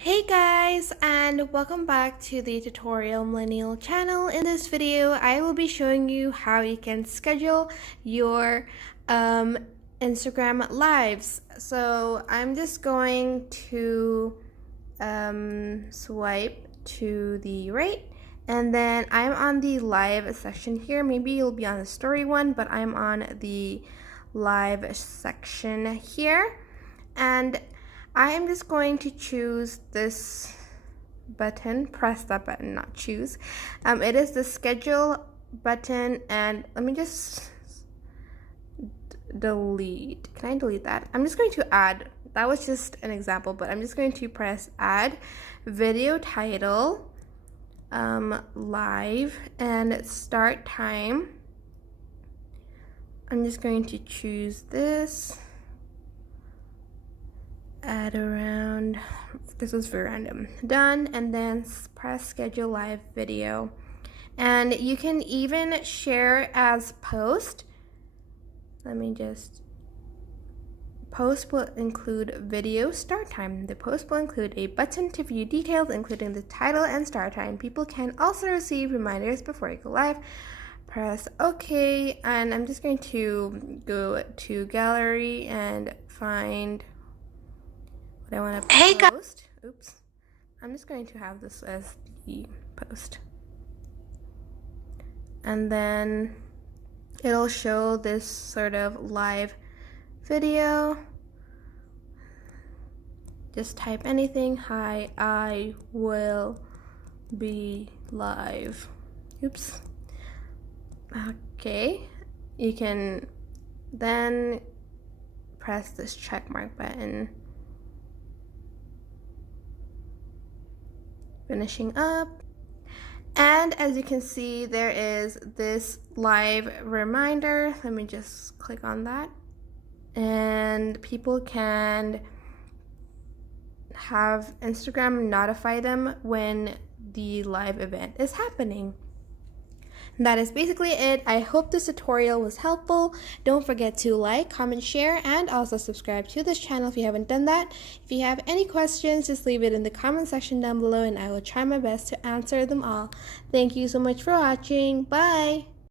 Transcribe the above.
Hey guys, and welcome back to the Tutorial Millennial channel. In this video, I will be showing you how you can schedule your Instagram lives. So I'm just going to swipe to the right, and then I'm on the live section here. Maybe you'll be on the story one, but I'm on the live section here. And I am just going to choose this button, press that button, not choose. It is the schedule button, and let me just delete. Can I delete that? I'm just going to add, that was just an example, but I'm just going to press add video title, live, and start time. I'm just going to choose this. Add around, this was very random, done, and then press schedule live video. And you can even share as post. Let me just, post will include video start time. The post will include a button to view details, including the title and start time. People can also receive reminders before you go live. Press OK, and I'm just going to go to gallery and find what I want to post. Oops. I'm just going to have this as the post. And then it'll show this sort of live video. Just type anything. Hi, I will be live. Oops. Okay. You can then press this check mark button. Finishing up, and as you can see, there is this live reminder. Let me just click on that, and people can have Instagram notify them when the live event is happening. That is basically it. I hope this tutorial was helpful. Don't forget to like, comment, share, and also subscribe to this channel if you haven't done that. If you have any questions, just leave it in the comment section down below and I will try my best to answer them all. Thank you so much for watching. Bye!